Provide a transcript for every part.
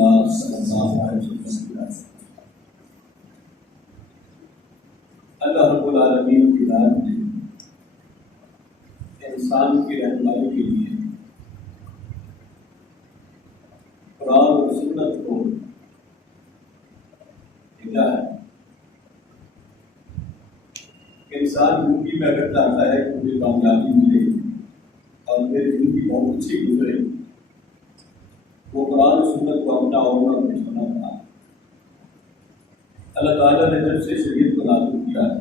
اللہ صلی اللہ علیہ وسلم۔ اللہ رب العالمین کی ذات نے انسان کی رہنمائی کے لیے قرآن اور سنت کو بھیجا ہے۔ انسان زندگی میں اگر چاہتا ہے کہ مجھے کامیابی ملے اور میری زندگی بہت اچھی گزرے، وہ قرآن و سنت کو اپنا اور بچھانا پڑا۔ اللہ تعالیٰ نے جب سے شریعت کو نازل کیا ہے،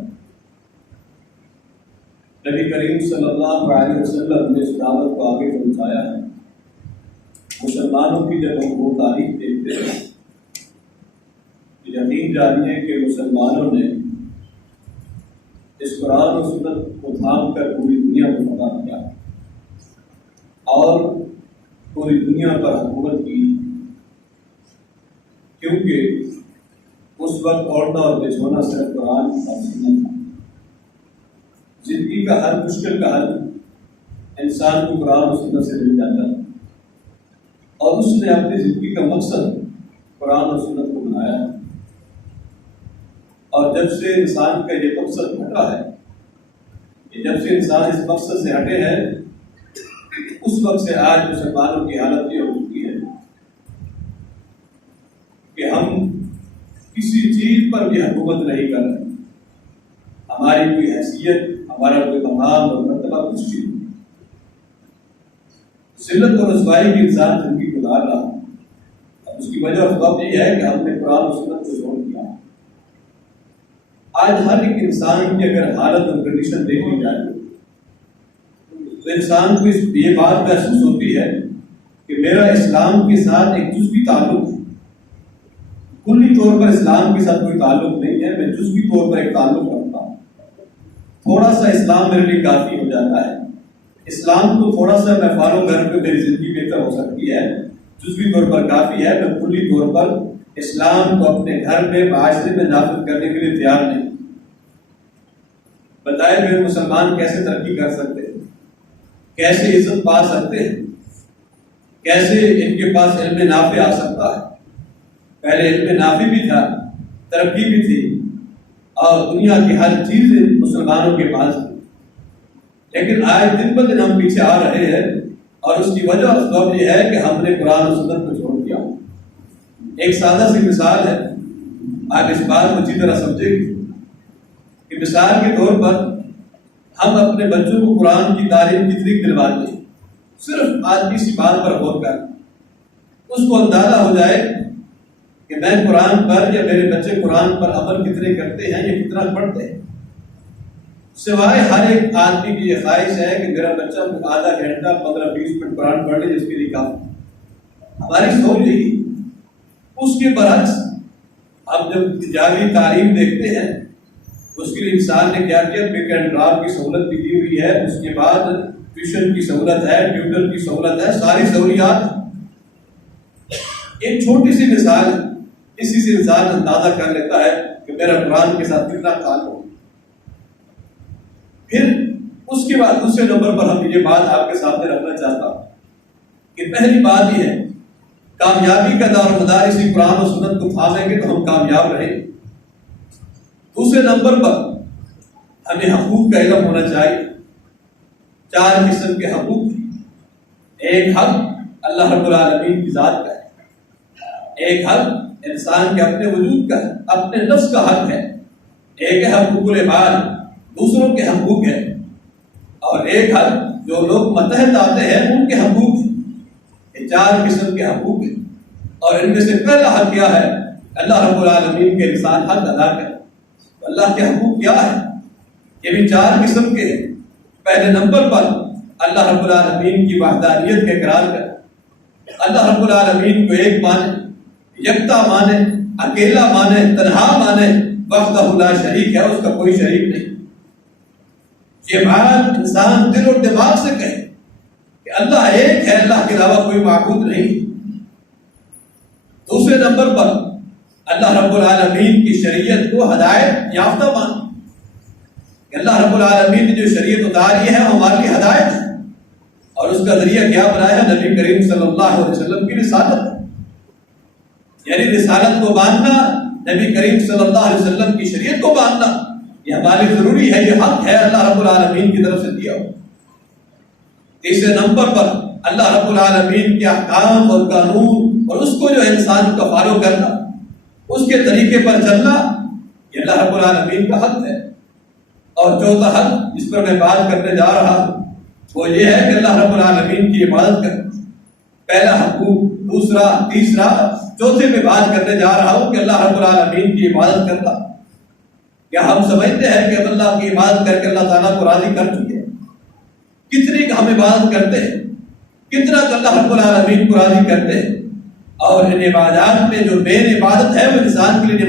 نبی کریم صلی اللہ علیہ وسلم نے اس دعوت کو آگے پہنچایا ہے۔ مسلمانوں کی جب ہم وہ تاریخ دیکھتے ہیں، یقین جانیے کہ مسلمانوں نے اس قرآن و سنت کو تھام کر پوری دنیا کو فتح کیا اور پوری دنیا پر حکومت کی، کیونکہ اس وقت اوڑھنا اور بچھونا صرف قرآن اور سنت تھا۔ زندگی کا ہر مشکل کا حل انسان کو قرآن و سنت سے مل جاتا ہے، اور اس نے اپنی زندگی کا مقصد قرآن و سنت کو بنایا ہے۔ اور جب سے انسان کا یہ مقصد ہٹا ہے، جب سے انسان اس مقصد سے ہٹے ہیں، اس وقت سے آج مسلمانوں کی حالت یہ ہو چکی ہے کہ ہم کسی چیز پر بھی حکومت نہیں کر رہے، ہماری کوئی حیثیت، ہمارا کوئی مقام اور مرتبہ کچھ چیز نہیں۔ ذلت اور رسوائی کی انسان زندگی گزار رہا ہے، اور اس کی وجہ اور سبب یہ ہے کہ ہم نے قرآن و سنت کو چھوڑ دیا۔ آج ہر ایک انسان کی اگر حالت اور کنڈیشن دیکھی جائے تو انسان کو یہ بات محسوس ہوتی ہے کہ میرا اسلام کے ساتھ ایک جزوی تعلق ہے، کلی طور پر اسلام کے ساتھ کوئی تعلق نہیں ہے، میں جزوی طور پر ایک تعلق رکھتا ہوں۔ تھوڑا سا اسلام میرے لیے کافی ہو جاتا ہے، اسلام کو تھوڑا سا میں فالو کر کے میری زندگی بہتر ہو سکتی ہے، جزوی طور پر کافی ہے، میں کلی طور پر اسلام کو اپنے گھر میں معاشرے میں نافذ کرنے کے لیے تیار نہیں۔ بتائیں میرے مسلمان کیسے ترقی کر سکتے ہیں، کیسے عزت پا سکتے ہیں، کیسے ان کے پاس علم نافع آ سکتا ہے؟ پہلے علم نافع بھی تھا، ترقی بھی تھی، اور دنیا کی ہر چیز مسلمانوں کے پاس تھی، لیکن آج دن بہ دن ہم پیچھے آ رہے ہیں، اور اس کی وجہ اور سبب یہ ہے کہ ہم نے قرآن و سنت کو چھوڑ دیا۔ ایک سادہ سی مثال ہے، آپ اس بات کو اچھی طرح سمجھیں گے کہ مثال کے طور پر ہم اپنے بچوں کو قرآن کی تعلیم کتنی دلواتے ہیں، صرف آج کی سی بات پر غور کر اس کو اندازہ ہو جائے کہ میں قرآن پر یا میرے بچے قرآن پر عمل کتنے کرتے ہیں یا کتنا پڑھتے ہیں۔ سوائے ہر ایک آدمی کی یہ خواہش ہے کہ میرا بچہ آدھا گھنٹہ 15-20 منٹ قرآن پڑھ لے، جس کے لیے کافی۔ ہماری سوچ یہی، اس کے برعکس ہم جب تجاری تعلیم دیکھتے ہیں، اس کے لیے انسان نے کیا کیا، پک اینڈ ڈراپ کی سہولت بھی دی ہوئی ہے، اس کے بعد ٹیوشن کی سہولت ہے، ٹیوٹر کی سہولت ہے، ساری سہولیات۔ ایک چھوٹی سی مثال ہے، اسی سے انسان اندازہ کر لیتا ہے کہ میرا قرآن کے ساتھ کتنا تعلق۔ پھر اس کے بعد دوسرے نمبر پر ہم یہ بات آپ کے سامنے رکھنا چاہتا ہوں کہ پہلی بات یہ ہے، کامیابی کا دار و مدار اسی قرآن و سنت کو تھامیں گے تو ہم کامیاب رہیں۔ دوسرے نمبر پر ہمیں حقوق کا علم ہونا چاہیے۔ 4 قسم کے حقوق، ایک حق اللہ رب العالمین کی ذات کا ہے، ایک حق انسان کے اپنے وجود کا ہے، اپنے نفس کا حق ہے، ایک ہے حقوق العباد، دوسروں کے حقوق ہے، اور ایک حق جو لوگ متحد آتے ہیں ان کے حقوق ہیں۔ یہ 4 قسم کے حقوق ہیں، اور ان میں سے پہلا حق کیا ہے؟ اللہ رب العالمین کے انسان حق ادا کرے۔ اللہ کے حقوق کیا ہے؟ یہ بھی 4 قسم کے ہیں۔ پہلے نمبر پر اللہ رب العالمین کی وحدانیت کا اقرار کرے، اللہ رب العالمین کو ایک مانے، یکتا مانے، اکیلا مانے، تنہا مانے، وحدہ لا شریک ہے، اس کا کوئی شریک نہیں۔ یہ بات انسان دل اور دماغ سے کہے کہ اللہ ایک ہے، اللہ کے علاوہ کوئی معبود نہیں۔ دوسرے نمبر پر اللہ رب العالمین کی شریعت کو ہدایت یافتہ مان، کہ اللہ رب العالمین نے جو شریعت اتاری ہے وہ ہمارے لیے ہدایت ہے، اور اس کا ذریعہ کیا بنایا ہے؟ نبی کریم صلی اللہ علیہ وسلم کی رسالت ہے۔ یعنی رسالت کو ماننا، نبی کریم صلی اللہ علیہ وسلم کی شریعت کو ماننا، یہ ہمارے لیے ضروری ہے، یہ حق ہے اللہ رب العالمین کی طرف سے دیا ہو۔ تیسرے نمبر پر اللہ رب العالمین کے احکام اور قانون اور اس کو جو انسان کا فالو کرنا، اس کے طریقے پر چلنا، یہ اللہ رب العالمین کا حق ہے۔ اور چوتھا حق جس پر میں بات کرنے جا رہا ہوں وہ یہ ہے کہ اللہ رب العالمین کی عبادت کرنا۔ پہلا حقوق، دوسرا، تیسرا، چوتھے پہ بات کرنے جا رہا ہوں کہ اللہ رب العالمین کی عبادت کرنا۔ کیا ہم سمجھتے ہیں کہ ہم اللہ کی عبادت کر کے اللہ تعالیٰ کو راضی کر چکے ہیں؟ کتنی ہم عبادت کرتے ہیں، کتنا اللہ رب العالمین کو راضی کرتے ہیں؟ اور ان عبادات میں جو مین عبادت ہے وہ انسان کے لیے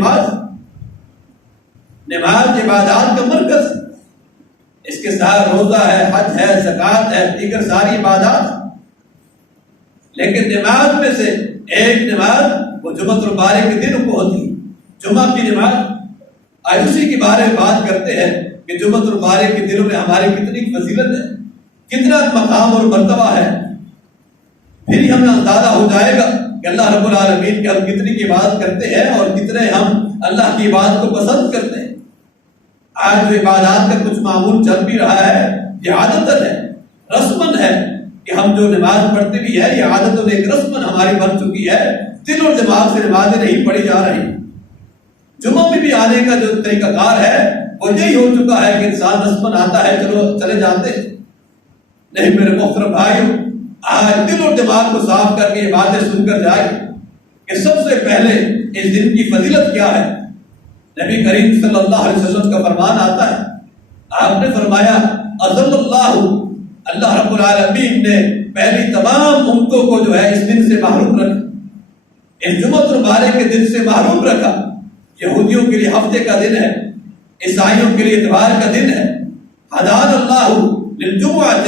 نماز عبادات کا مرکز، اس کے ساتھ روزہ ہے، حج ہے، زکوٰۃ ہے، دیگر ساری عبادات۔ لیکن نماز میں سے ایک نماز وہ جمعۃ المبارک کے دن کو ہوتی ہے، جمعہ کی نماز۔ آج اسی کے بارے میں بات کرتے ہیں کہ جمعۃ المبارک کے دنوں میں ہماری کتنی فضیلت ہے، کتنا مقام اور مرتبہ ہے۔ پھر ہی ہمیں اندازہ ہو جائے گا کہ اللہ رب العالمین کی ہم کتنی کی عبادت کرتے ہیں اور کتنے ہم اللہ کی عبادت کو پسند کرتے ہیں۔ آج جو عبادات کا کچھ معمول چل بھی رہا ہے، یہ عادتاً ہے، رسماً ہے کہ ہم جو نماز پڑھتے بھی ہے، یہ عادتاً ایک رسماً ہماری بن چکی ہے، دل اور دماغ سے نمازیں نہیں پڑھی جا رہی۔ جمعہ میں بھی آنے کا جو طریقہ کار ہے وہ یہی ہو چکا ہے کہ انسان رسماً آتا ہے، چلو چلے جاتے ہیں۔ نہیں میرے محترم بھائیوں، آج دل اور دماغ کو صاف کر کے یہ باتیں سن کر جائے کہ سب سے پہلے اس دن کی فضیلت کیا ہے۔ نبی کریم صلی اللہ علیہ وسلم کا فرمان آتا ہے، آپ نے فرمایا اذل اللہ رب العالمین نے پہلی تمام امتوں کو جو ہے اس دن سے محروم رکھا، اس جمعۃ المبارک کے دن سے محروم رکھا۔ یہودیوں کے لیے ہفتے کا دن ہے، عیسائیوں کے لیے اتوار کا دن ہے۔ ہدان اللہ للجمعۃ،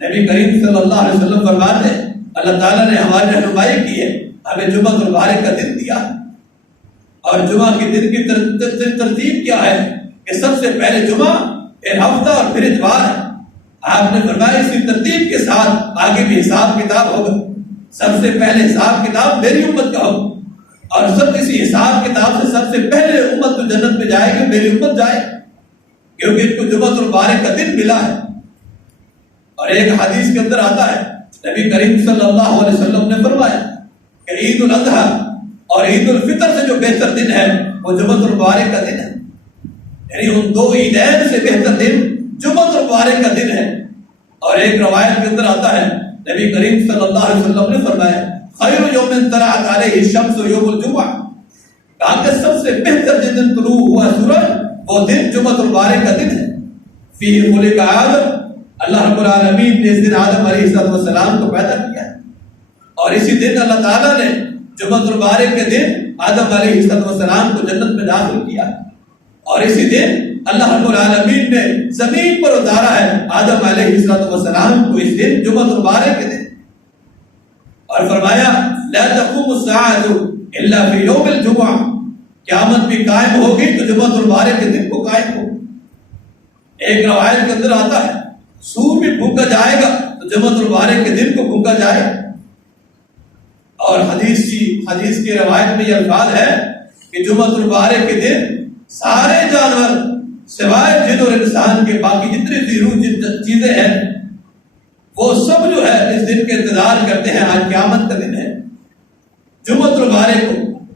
نبی کریم صلی اللہ علیہ وسلم فرماتے ہیں اللہ تعالیٰ نے ہماری رہنمائی کی ہے، ہمیں جمعۃ المبارک کا دن دیا۔ اور جمعہ کے دن کی ترتیب کیا ہے کہ سب سے پہلے جمعہ، پھر ہفتہ اور پھر اتوار ہے۔ آپ نے فرمایا اسی ترتیب کے ساتھ آگے بھی حساب کتاب ہوگا۔ سب سے پہلے حساب کتاب میری امت کا ہوگا، اور سب اسی حساب کتاب سے سب سے پہلے امت جو جنت میں جائے گی میری امت جائے، کیونکہ ان کو جمعۃ المبارک کا دن ملا ہے۔ اور ایک حدیث کے اندر آتا ہے نبی کریم صلی اللہ علیہ وسلم نے فرمایا کہ عید الاضحیٰ اور عید الفطر سے جو بہتر دن ہے وہ جمعۃ المبارک کا دن ہے۔ یعنی ان دو عیدین سے بہتر دن جمعۃ المبارک کا دن ہے۔ اور ایک روایت کے اندر آتا ہے نبی کریم صلی اللہ علیہ وسلم نے فرمایا خیر یوم طلعت علیہ الشمس یوم الجمعہ، کہا کہ سب سے بہتر جس دن طلوع ہوا سورج وہ دن جمعۃ المبارک کا دن ہے۔ فیہ خلق آدم، اللہ رب العالمین نے اس دن آدم علیہ السلام کو پیدا کیا، اور اسی دن اللہ تعالیٰ نے جمعۃ المبارک کے دن آدم علیہ السلام کو جنت میں داخل کیا، اور اسی دن اللہ رب العالمین نے زمین پر اتارا ہے آدم علیہ السلام کو اس دن جمعۃ المبارک کے دن، اور فرمایا لا تقوم الساعة الا فی یوم الجمعہ، قیامت بھی قائم ہوگی تو جمعۃ المبارک کے دن کو قائم ہو۔ ایک روایت کے اندر آتا ہے سور بھی بھوکا جائے گا تو جمعۃ المبارک کے دن کو بھوکا جائے۔ اور حدیث کی روایت میں یہ الفاظ ہے کہ جمعۃ المبارک کے دن سارے جانور سوائے جن اور انسان کے باقی جتنی چیزیں ہیں وہ سب جو ہے اس دن کے انتظار کرتے ہیں، آج قیامت کا دن ہے۔ جمعۃ المبارک کو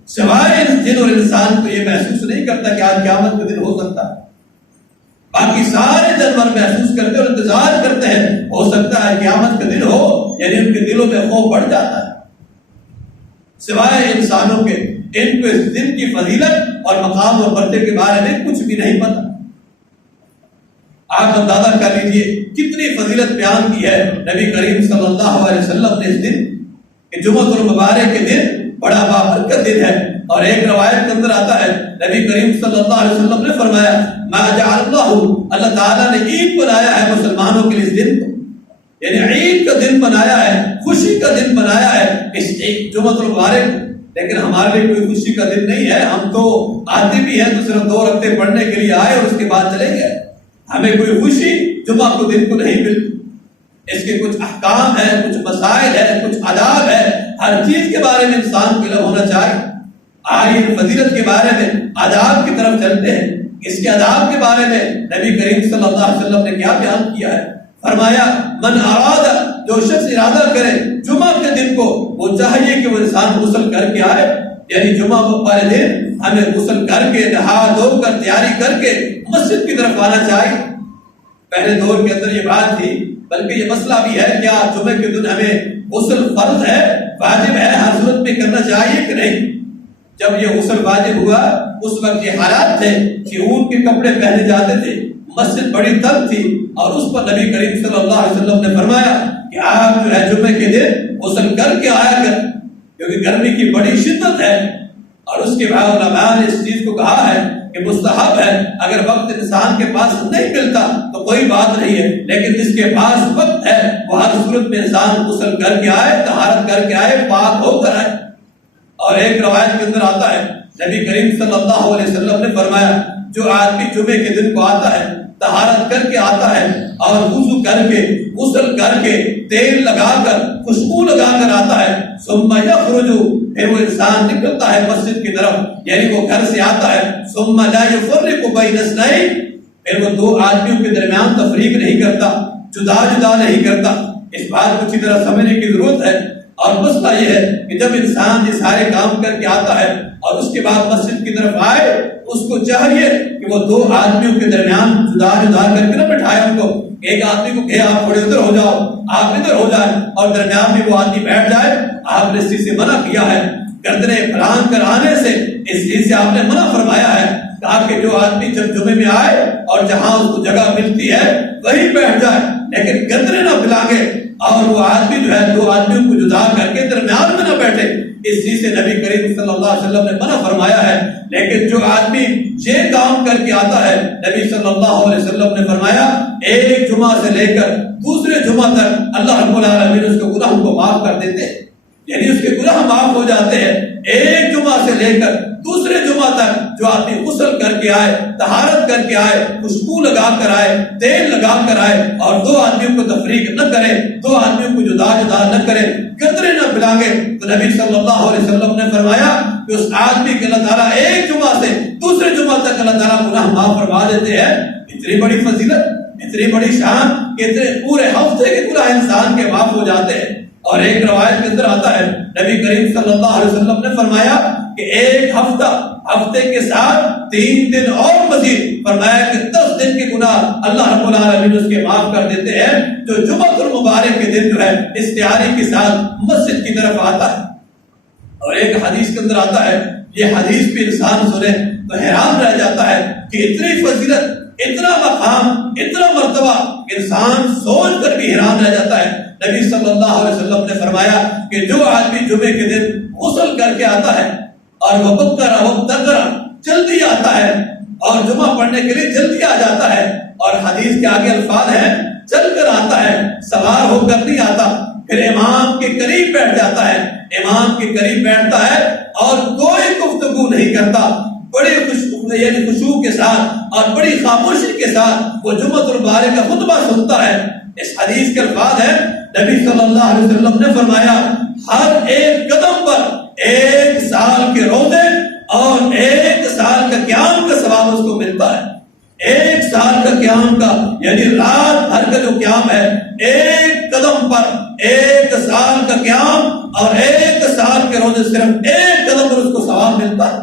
سوائے جن اور انسان کو یہ محسوس نہیں کرتا کہ آج قیامت کا دن ہو سکتا ہے، باقی سارے جانور محسوس کرتے اور انتظار کرتے ہیں ہو سکتا ہے قیامت کا دن ہو، یعنی ان کے دلوں میں خوف بڑھ جاتا ہے۔ سوائے انسانوں کے ان کو اس دن کی فضیلت اور مقام اور مرتبے کے بارے میں کچھ بھی نہیں پتا۔ آپ اندازہ کر لیجئے کتنی فضیلت بیان کی ہے نبی کریم صلی اللہ علیہ وسلم نے اس دن کہ جمعۃ المبارک کے دن بڑا بابرکت دن ہے۔ اور ایک روایت کے اندر آتا ہے نبی کریم صلی اللہ علیہ وسلم نے فرمایا ما جعل اللہ تعالیٰ نے عید بنایا ہے مسلمانوں کے لیے اس دن کو، یعنی عید کا دن بنایا ہے، خوشی کا دن بنایا ہے اس جمعۃ المبارک۔ لیکن ہمارے لیے کوئی خوشی کا دن نہیں ہے، ہم تو آتے بھی ہیں تو صرف 2 رکعتیں پڑھنے کے لیے آئے اور اس کے بعد چلے گئے، ہمیں کوئی خوشی جمعہ کو دن کو نہیں ملتی۔ اس کے کچھ احکام ہیں، کچھ مسائل ہیں، کچھ آداب ہے، ہر چیز کے بارے میں انسان کو علم ہونا چاہیے۔ آئیے فضیلت کے بارے میں آداب کی طرف چلتے ہیں۔ اس کے آداب کے بارے میں نبی کریم صلی اللہ علیہ وسلم نے کیا بیان کیا ہے؟ فرمایا من اراد، جو شخص ارادہ کرے جمعہ کے دن کو، وہ چاہیے کہ وہ انسان غسل کر کے آئے، یعنی جمعہ والے دن ہمیں غسل کر کے نہا دھو کر تیاری کر کے مسجد کی طرف آنا چاہیے۔ پہلے دور کے اندر یہ بات تھی، بلکہ یہ مسئلہ بھی ہے کیا جمعے کے دن ہمیں غسل فرض ہے، واجب ہے، ہر صورت میں کرنا چاہیے کہ نہیں؟ جب یہ غسل واجب ہوا اس وقت یہ حالات تھے کہ اون کے کپڑے پہنے جاتے تھے، مسجد بڑی تنگ تھی، اور اس پر نبی کریم صلی اللہ علیہ وسلم نے فرمایا کہ آپ جو ہے جمعے کے دن غسل کر کے آیا کر، کیونکہ گرمی کی بڑی شدت ہے۔ اور اس کے بعد علماء نے اس چیز کو کہا ہے کہ مستحب ہے، اگر وقت انسان کے پاس نہیں ملتا تو کوئی بات نہیں ہے، لیکن جس کے پاس وقت ہے وہ ہر صورت میں انسان غسل کر کے آئے، طہارت کر کے آئے، پاک ہو کر آئے۔ اور ایک روایت کے اندر آتا ہے نبی کریم صلی اللہ علیہ وسلم نے فرمایا جو آدمی جمعے کے دن کو آتا ہے، طہارت کر کے آتا ہے اور وضو کر کے غسل کر کے تیل لگا کر خوشبو لگا کر آتا ہے، ثم یخرج، پھر وہ انسان نکلتا ہے مسجد کی طرف، یعنی وہ گھر سے آتا ہے، ثم لا یفرق بین اثنین، پھر وہ دو آدمیوں کے درمیان تفریق نہیں کرتا، جدا جدا نہیں کرتا۔ اس بات کو اچھی طرح سمجھنے کی ضرورت ہے۔ اور مسئلہ یہ ہے کہ جب انسان یہ سارے کام کر کے آتا ہے اور اس کے بعد مسجد کی طرف آئے، اس کو چاہیے کہ وہ دو آدمیوں کے درمیان جدا جدا کر کے نہ بٹھائے ان کو، ایک آدمی کو کہ آپ تھوڑے ادھر ہو جاؤ، آپ ادھر ہو جائے، اور درمیان میں وہ آدمی بیٹھ جائے۔ آپ نے اس چیز سے منع کیا ہے، گردنیں پھلانگ کر آنے سے اس چیز سے آپ نے منع فرمایا ہے، کہا کہ جو آدمی جب جمعے میں آئے اور جہاں اس کو جگہ ملتی ہے وہیں بیٹھ جائے، لیکن گردنیں نہ پھلانگے، اور وہ آدمی جو ہے دو آدمیوں کو جدا کر کے درمیان میں نہ بیٹھے۔ اس چیز سے نبی کریم صلی اللہ علیہ وسلم نے منع فرمایا ہے۔ لیکن جو آدمی یہ کام کر کے آتا ہے، نبی صلی اللہ علیہ وسلم نے فرمایا ایک جمعہ سے لے کر دوسرے جمعہ تک اللہ رب العالمین اس کے گناہوں کو معاف کر دیتے ہیں، یعنی اس کے گناہ معاف ہو جاتے ہیں۔ ایک جمعہ سے لے کر دوسرے جمعہ تک جو آدمی غسل کر کے آئے، طہارت کر کے آئے، خوشبو لگا کر آئے، تیل لگا کر آئے، اور دو آدمیوں کو تفریق نہ کرے، دو آدمیوں کو جدا جدا نہ کرے، گردنیں نہ پھلانگے، تو نبی صلی اللہ علیہ وسلم نے فرمایا کہ اس آدمی کے اللہ تعالیٰ ایک جمعہ سے دوسرے جمعہ تک اللہ تعالیٰ گناہ معاف فرما دیتے ہیں۔ اتنی بڑی فضیلت، اتنی بڑی شان کہ اتنے پورے ہفتے کے گناہ انسان کے معاف ہو جاتے ہیں۔ اور ایک روایت کے اندر آتا ہے نبی کریم صلی اللہ علیہ وسلم نے فرمایا کہ ایک ہفتے کے ساتھ 3 دن اور مزید، فرمایا کہ 10 دن کے گناہ اللہ رب العالمین اس کے معاف کر دیتے ہیں جو جمعہ المبارک کے دن جو ہے استعاری کے ساتھ مسجد کی طرف آتا ہے۔ اور ایک حدیث کے اندر آتا ہے، یہ حدیث بھی انسان سنے تو حیران رہ جاتا ہے کہ اتنی فضیلت، اتنا مقام، اتنا مرتبہ، انسان سوچ کر بھی حیران رہ جاتا ہے۔ نبی صلی اللہ علیہ وسلم نے فرمایا کہ جو آدمی جمعے کے دن غسل کر کے آتا ہے اور وہ جلدی آتا ہے اور جمعہ پڑھنے کے لیے جلدی آ جاتا ہے، اور حدیث کے آگے الفاظ ہیں چل کر آتا ہے، سوار ہو کر نہیں آتا، پھر امام کے قریب بیٹھ جاتا ہے، امام کے قریب بیٹھتا ہے اور کوئی گفتگو نہیں کرتا، بڑے خشوع کے ساتھ اور بڑی خاموشی کے ساتھ وہ جمعہ المبارک کا خطبہ سنتا ہے۔ اس حدیث کے الفاظ ہیں نبی صلی اللہ علیہ وسلم نے فرمایا ہر ایک قدم پر 1 سال کے روزے اور 1 سال کا قیام کا ثواب اس کو ملتا ہے۔ 1 سال کا قیام کا، یعنی رات بھر کا جو قیام ہے، ایک قدم پر 1 سال کا قیام اور 1 سال کے روزے، صرف ایک قدم پر اس کو ثواب ملتا ہے۔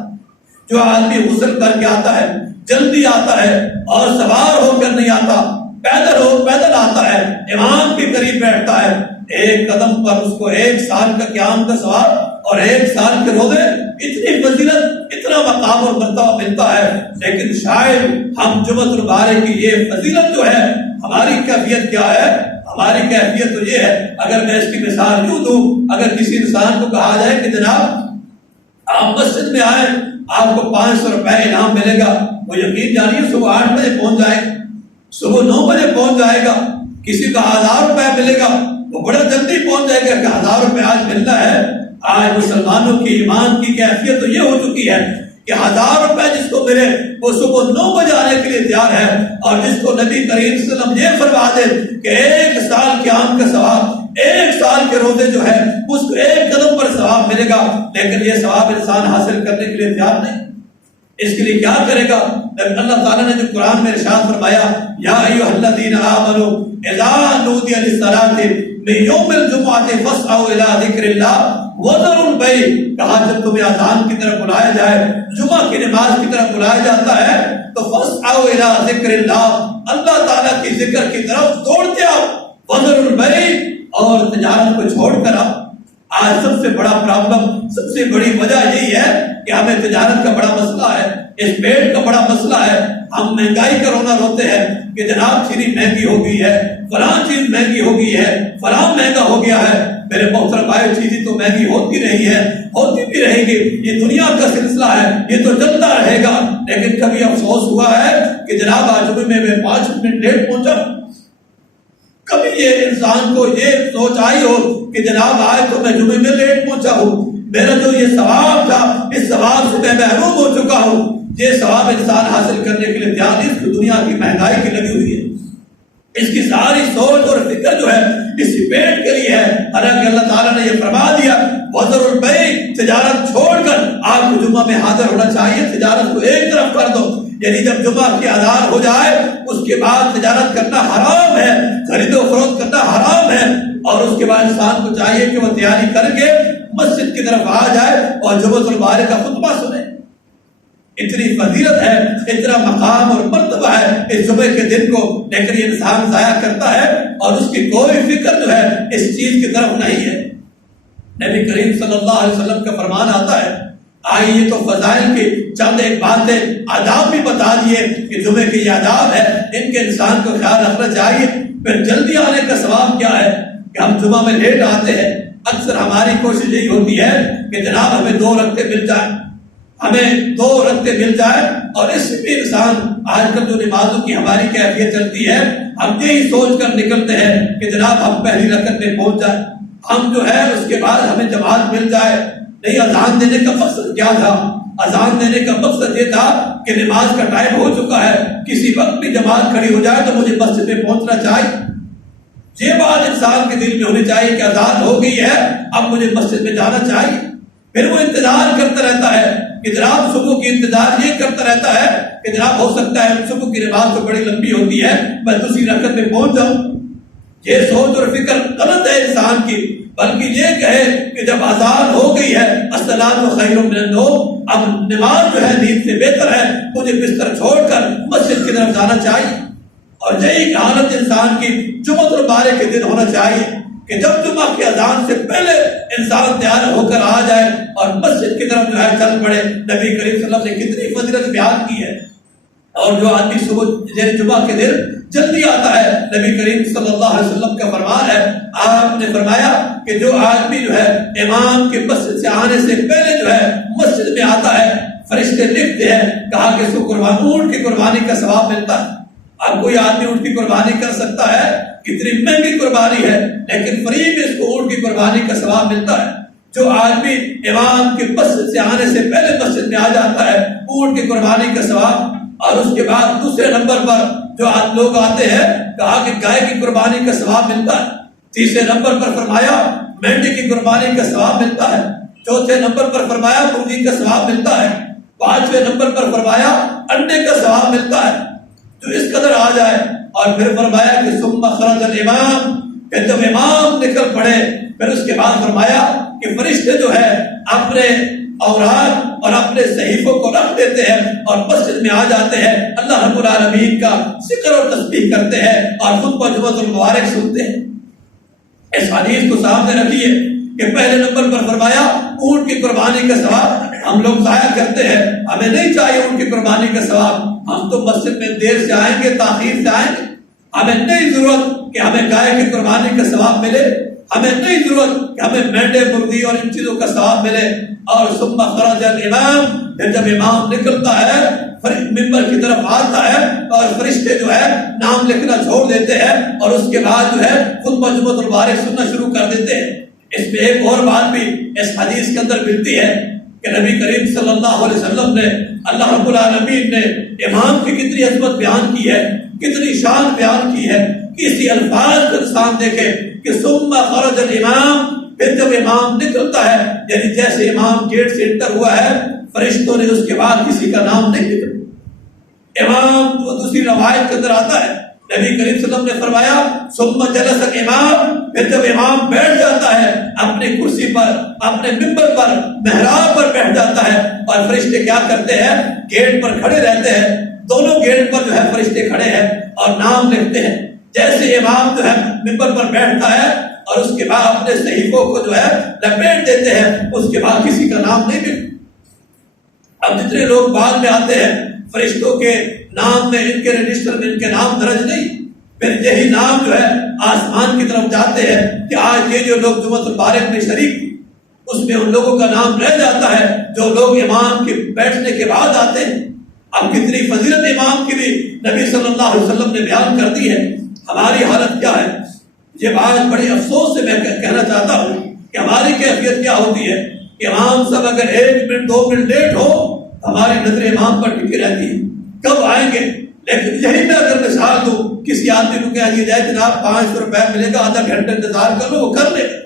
جو آدمی غسل کر کے آتا ہے، جلدی آتا ہے اور سوار ہو کر نہیں آتا، پیدل آتا ہے، امام کے قریب بیٹھتا ہے، ایک قدم پر اس کو 1 سال کا قیام کا ثواب اور 1 سال کے روزے، اتنی فضیلت، اتنا مقام اور مرتبہ ملتا ہے۔ لیکن شاید ہم جمعہ المبارک کی یہ فضیلت جو ہے، ہماری کیفیت کیا ہے؟ ہماری کیفیت تو یہ ہے، اگر میں اس کی مثال یوں دوں، اگر کسی انسان کو کہا جائے کہ جناب آپ مسجد میں آئیں، آپ کو 500 روپے انعام ملے گا، وہ یقین جانیے صبح 8 بجے پہنچ جائے، صبح 9 بجے پہنچ جائے گا۔ کسی کا 1000 روپے ملے گا، وہ بڑا جلدی پہنچ جائے گا کہ 1000 روپے آج ملنا ہے۔ آج مسلمانوں کی ایمان کی کیفیت تو یہ ہو چکی ہے کہ 1000 روپے جس کو ملے وہ صبح 9 بجے آنے کے لیے تیار ہے، اور جس کو نبی کریم صلی اللہ علیہ وسلم یہ فرما دے کہ 1 سال قیام کا ثواب، ایک سال کے روزے جو ہے اس کو ایک قدم پر ثواب ملے گا، لیکن یہ ثواب انسان حاصل کرنے کے لیے تیار نہیں، اس کے لیے کیا کرے گا؟ اللہ تعالیٰ نے جو قرآن میں ارشاد فرمایا یا ایھا الذین آمنوا اذا نودی للصلاۃ من یوم الجمعۃ فاسعوا الی ذکر اللہ وذروا البیع، کہا جب تمہیں اذان کی طرف بلایا جائے، جمعہ کی نماز کی طرف بلایا جاتا ہے تو فاسعوا الی ذکر اللہ، اللہ تعالیٰ کی ذکر کی طرف دوڑتے آؤ، وذروا البیع، اور تجارت کو چھوڑ کر آؤ۔ آج سب سے بڑا پرابلم، سب سے بڑی وجہ یہی ہے کہ ہمیں تجارت کا بڑا مسئلہ ہے، اس پیٹ کا بڑا مسئلہ ہے، ہم مہنگائی کا رونا روتے ہیں کہ جناب چینی مہنگی ہو گئی ہے، فلاں چیز مہنگی ہو گئی ہے، فلاں مہنگا ہو گیا ہے۔ میرے محترم بھائی، چیزیں تو مہنگی ہوتی رہی ہے، ہوتی بھی رہے گی، یہ دنیا کا سلسلہ ہے، یہ تو چلتا رہے گا، لیکن کبھی افسوس ہوا ہے کہ جناب آج میں 5 منٹ لیٹ پہنچا؟ کبھی یہ انسان کو یہ سوچ آئی ہو کہ جناب آج تو میں جمعے میں لیٹ پہنچا ہوں، میرا جو یہ ثواب تھا اس ثواب سے میں محروم ہو چکا ہوں؟ یہ ثواب انسان حاصل کرنے کے لیے تیار نہیں، اس کو دنیا کی مہنگائی کی لگی ہوئی ہے، اس کی ساری سوچ اور فکر جو ہے اسی پیٹ کے لیے ہے۔ حالانکہ اللہ تعالیٰ نے یہ فرما دیا وذروا البیع، تجارت چھوڑ کر آپ کو جمعہ میں حاضر ہونا چاہیے، تجارت کو ایک طرف کر دو، یعنی جب جمعہ کی اذان ہو جائے اس کے بعد تجارت کرنا حرام ہے، خرید و فروخت کرنا حرام ہے، اور اس کے بعد انسان کو چاہیے کہ وہ تیاری کر کے مسجد کی طرف آ جائے اور جمعۃ البارہ کا خطبہ سنے۔ اتنی فضیلت ہے، اتنا مقام اور مرتبہ ہے اس جمعے کے دن کو، لیکن یہ انسان ضائع کرتا ہے اور اس کی کوئی فکر جو ہے اس چیز کی طرف نہیں ہے۔ نبی کریم صلی اللہ علیہ وسلم کا فرمان آتا ہے، آئیے تو فضائل کی چند ایک باتیں، آداب بھی بتا دیے کہ جمعے کے یہ آداب ہے، ان کے انسان کو خیال رکھنا چاہیے۔ پھر جلدی آنے کا ثواب کیا ہے کہ ہم جمعہ میں لیٹ آتے ہیں، اکثر ہماری کوشش یہی ہوتی ہے کہ جناب ہمیں 2 رکعتیں مل جائیں، ہمیں 2 رکعتیں مل جائیں، اور اس بھی انسان آج کل جو نمازوں کی ہماری کیفیت چلتی ہے، ہم یہی سوچ کر نکلتے ہیں کہ جناب ہم پہلی رکعت میں پہنچ جائیں، ہم جو ہے اس کے بعد ہمیں جماعت مل جائے۔ نہیں، اذان دینے کا مقصد کیا تھا؟ اذان دینے کا مقصد یہ تھا کہ نماز کا ٹائم ہو چکا ہے، کسی وقت بھی جماعت کھڑی ہو جائے تو مجھے مسجد میں پہنچنا چاہیے۔ یہ بات انسان کے دل میں ہونی چاہیے کہ اذان ہو گئی ہے، اب مجھے مسجد میں جانا چاہیے۔ پھر وہ انتظار کرتا رہتا ہے کہ جناب صبح کی انتظار یہ کرتا رہتا ہے کہ جناب ہو سکتا ہے صبح کی نماز تو بڑی لمبی ہوتی ہے، میں دوسری رکعت میں پہنچ جاؤں۔ یہ سوچ اور فکر غلط ہے انسان کی، بلکہ یہ کہے کہ جب اذان ہو گئی ہے الصلاۃ خیر من النوم، اب نماز جو ہے نیند سے بہتر ہے، مجھے بستر چھوڑ کر مسجد کی طرف جانا چاہیے۔ اور یہی حالت انسان کی جمعۃ البارہ کے دن ہونا چاہیے کہ جب جمعہ کی اذان سے پہلے انسان تیار ہو کر آ جائے اور مسجد کی طرف جو ہے چل پڑے۔ نبی کریم صلی اللہ علیہ وسلم نے کتنی فضیلت بیان کی ہے، اور جو آدمی صبح جمعہ کے دن جلدی آتا ہے، نبی کریم صلی اللہ علیہ وسلم کا فرمان ہے، آپ نے فرمایا کہ جو آدمی جو ہے امام کے مسجد سے آنے سے پہلے جو ہے مسجد میں آتا ہے، فرشتے لکھتے ہیں، کہا کہ اس کو اونٹ کی قربانی کا ثواب ملتا ہے۔ اب کوئی آدمی اونٹ کی قربانی کر سکتا ہے، کتنی مہنگی قربانی ہے، لیکن فری میں اس کو اونٹ کی قربانی کا ثواب ملتا ہے۔ جو آدمی امام کے مسجد سے آنے سے پہلے مسجد میں آ جاتا ہے، اونٹ کی قربانی کا ثواب۔ اور اس کے بعد دوسرے نمبر پر جو لوگ آتے ہیں، کہا کہ گائے کی قربانی کا ثواب ملتا ہے۔ تیسرے نمبر پر فرمایا مینڈی کی قربانی کا ثواب ملتا ہے۔ چوتھے نمبر پر فرمایا مرغی کا ثواب ملتا ہے۔ پانچویں نمبر پر فرمایا انڈے کا ثواب ملتا ہے۔ جو اس قدر آ جائے، اور پھر فرمایا کہ ثم خرج الامام، کہ جب امام نکل پڑے، پھر اس کے بعد فرمایا کہ فرشتے جو ہے اپنے اوراق اور اپنے صحیفوں کو رکھ دیتے ہیں اور مسجد میں آ جاتے ہیں، اللہ رب العالمین کا ذکر اور تسبیح کرتے ہیں اور خطبہ جمعۃ المبارک سنتے ہیں۔ اس حدیث کو سامنے رکھیے کہ پہلے نمبر پر فرمایا اونٹ کی قربانی کا ثواب ہم لوگ ضائع کرتے ہیں، ہمیں نہیں چاہیے اونٹ کی قربانی کا ثواب۔ ہم تو مسجد میں دیر سے آئیں گے، تاخیر سے آئیں گے، ہمیں نہیں ضرورت کہ ہمیں گائے کی قربانی کا ثواب ملے، ہمیں نہیں ضرورت کہ ہمیں مینڈے مرغی اور ان چیزوں کا ثواب ملے۔ اور ثم خرج الامام، پھر جب امام نکلتا ہے ممبر کی طرف آتا ہے اور فرشتے جو ہے نام لکھنا چھوڑ دیتے ہیں اور اس کے بعد جو ہے خطبہ جمعۃ المبارک سننا شروع کر دیتے ہیں۔ اس میں ایک اور بات بھی اس حدیث کے اندر ملتی ہے کہ نبی کریم صلی اللہ علیہ وسلم نے، اللہ رب العالمین نے امام کی کتنی عظمت بیان کی ہے، کتنی شان بیان کی ہے۔ کہ اسی الفاظ کو انسان دیکھے کہ ثم خرج الامام، پھر جب امام نکلتا ہے، یعنی جیسے امام گیٹ سے انٹر ہوا ہے، فرشتوں نے اس کے بعد کسی کا نام نہیں لکھا۔ امام تو دوسری روایت کے اندر آتا ہے، نبی کریم صلی اللہ علیہ وسلم نے فرمایا ثم جلس الامام، پھر جب امام بیٹھ جاتا ہے اپنے کرسی پر، اپنے منبر پر، محراب پر بیٹھ جاتا ہے، اور فرشتے کیا کرتے ہیں؟ گیٹ پر کھڑے رہتے ہیں، دونوں گیٹ پر جو ہے فرشتے کھڑے ہیں اور نام لکھتے ہیں۔ جیسے امام جو ہے منبر پر بیٹھتا ہے اور اس کے بعد اپنے صحیفوں کو جو ہے لپیٹ دیتے ہیں، اس کے بعد کسی کا نام نہیں لکھتے۔ اب جتنے لوگ بعد میں آتے ہیں، فرشتوں کے نام میں، ان کے رجسٹر میں ان کے نام درج نہیں، پھر یہی نام جو ہے آسمان کی طرف جاتے ہیں کہ آج یہ جو لوگ جمعۃ المبارک میں شریک تھے، اس میں ان لوگوں کا نام رہ جاتا ہے جو لوگ امام کے بیٹھنے کے بعد آتے ہیں۔ اب کتنی فضیلت امام کی بھی نبی صلی اللہ علیہ وسلم نے بیان کر دی ہے۔ ہماری حالت کیا ہے؟ یہ بات بڑی افسوس سے میں کہنا چاہتا ہوں کہ ہماری کیفیت کیا ہوتی ہے کہ امام صاحب اگر 1 منٹ 2 منٹ لیٹ ہو، ہماری نظر امام پر ٹکی رہتی ہے، کب آئیں گے۔ لیکن یہی میں اگر مثال دوں، کسی آدمی کو کہہ دیا جائے جناب 500 روپے ملے گا، آدھا گھنٹہ انتظار کر لو، وہ کر لے گا۔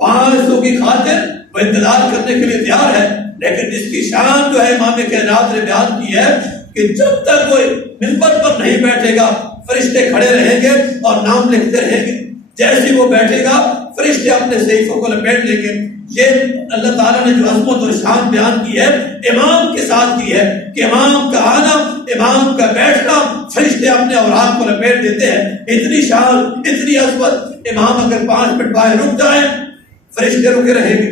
500 کی خاطر وہ انتظار کرنے کے لیے تیار ہے۔ لیکن جس کی شان جو ہے امام کائنات نے بیان کی ہے کہ جب تک کوئی منبر پر نہیں بیٹھے گا، فرشتے کھڑے رہیں گے اور نام لکھتے رہیں گے۔ جیسے وہ بیٹھے گا، فرشتے اپنے صحیفوں کو لپیٹ لیں گے۔ یہ اللہ تعالیٰ نے جو عظمت اور شان بیان کی ہے، امام کے ساتھ کی ہے کہ امام کا آنا، امام کا بیٹھنا، فرشتے اپنے اوراق کو لپیٹ دیتے ہیں۔ اتنی شان، اتنی عظمت۔ امام اگر 5 منٹ باہر رک جائیں، فرشتے رکے رہیں گے۔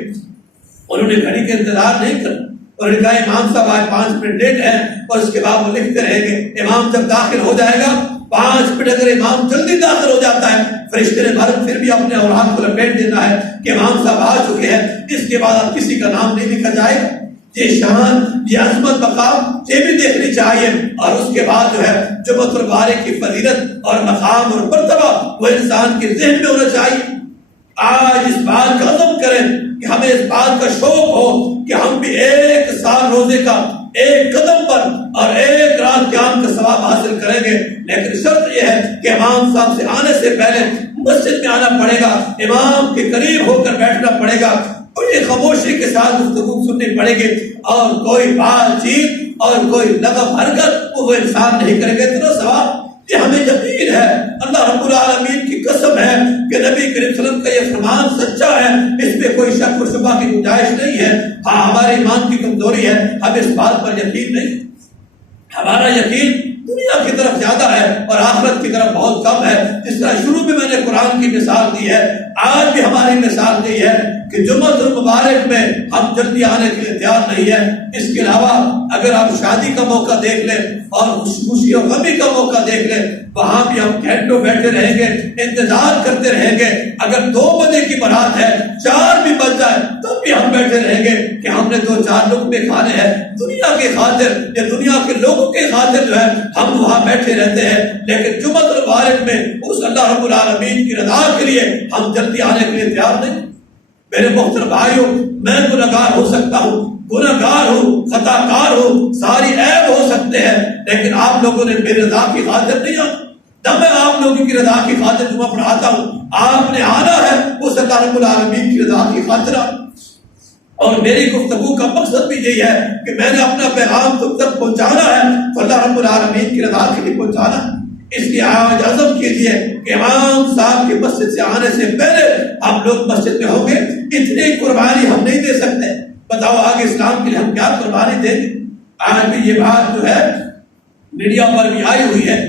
انہوں نے گھڑی کے انتظار نہیں کرنا، انہوں نے کہا امام صاحب آج 5 منٹ لیٹ ہے، اور اس کے بعد وہ لکھتے رہیں گے۔ امام جب داخل ہو جائے گا، 5 منٹ اگر امام جلدی داخل ہو جاتا ہے، فرشتے نے پھر بھی اپنے اوراق کو لپیٹ دینا ہے کہ امام صاحب آ چکے ہیں، اس کے بعد اب کسی کا نام نہیں لکھا جائے گا۔ یہ شان، یہ عظمت، مقام، یہ بھی دیکھنی چاہیے۔ اور اس کے بعد جو ہے جمعۃ المبارک کی فضیلت اور مقام اور مرتبہ وہ انسان کے ذہن میں ہونا چاہیے۔ آج اس بات کا عزم کریں کہ ہمیں اس بات کا شوق ہو کہ ہم بھی 1 سال روزے کا 1 قدم پر اور 1 رات قیام کا ثواب حاصل کریں گے۔ لیکن شرط یہ ہے کہ امام صاحب سے آنے سے پہلے مسجد میں آنا پڑے گا، امام کے قریب ہو کر بیٹھنا پڑے گا، اور یہ خاموشی کے ساتھ گفتگو سننی پڑے گی، اور کوئی بات چیت اور کوئی لغو حرکت وہ انسان نہیں کرے گا۔ اتنا ثواب یہ ہمیں یقین ہے، اللہ رب العالمین کی قسم ہے کہ نبی کریم صلی اللہ علیہ وسلم کا یہ فرمان سچا ہے، اس میں کوئی شک و شبہ کی گنجائش نہیں ہے۔ ہاں ہمارے ایمان کی کمزوری ہے، ہم اس بات پر یقین نہیں، ہمارا یقین دنیا کی طرف زیادہ ہے اور آخرت کی طرف بہت کم ہے۔ جس طرح شروع میں نے قرآن کی مثال دی ہے، آج بھی ہماری مثال یہی ہے کہ جمعۃ المبارک میں ہم جلدی آنے کے لیے تیار نہیں ہے۔ اس کے علاوہ اگر آپ شادی کا موقع دیکھ لیں اور خوشی اور غمی کا موقع دیکھ لیں، وہاں بھی ہم گھنٹوں بیٹھے رہیں گے، انتظار کرتے رہیں گے۔ اگر 2 بجے کی بارات ہے، 4 بھی بج جائے تب بھی ہم بیٹھے رہیں گے کہ ہم نے 2-4 لقمے کھانے ہیں۔ دنیا کی خاطر یا دنیا کے لوگوں کی خاطر جو ہے ہم وہاں بیٹھے رہتے ہیں، لیکن جمعۃ المبارک میں اس اللہ رب العالمین کی رضا کے لیے ہم جلدی آنے کے لیے تیار نہیں۔ میرے محترم بھائیوں، میں گنہگار ہو سکتا ہوں، گنہگار ہوں، خطا کار ہوں، ساری عیب ہو سکتے ہیں، لیکن آپ لوگوں نے میری رضا کی خاطر نہیں آنا۔ جب میں آپ لوگوں کی رضا کی خاطر جمعہ پڑھاتا ہوں، آپ نے آنا ہے اس اللہ رب العالمین کی رضا کی خاطر آنا۔ اور میری گفتگو کا مقصد بھی یہی ہے کہ میں نے اپنا پیغام تم تک پہنچانا ہے تو اللہ رب العالمین کی رضا کے لیے پہنچانا ہے۔ اس لیے آج عزم کیجیے کہ امام صاحب کی مسجد سے آنے سے پہلے ہم لوگ مسجد میں ہوں گے۔ اتنی قربانی ہم نہیں دے سکتے، بتاؤ آگے اسلام کے لیے ہم کیا قربانی دیں گے؟ آج بھی یہ بات جو ہے میڈیا پر بھی آئی ہوئی ہے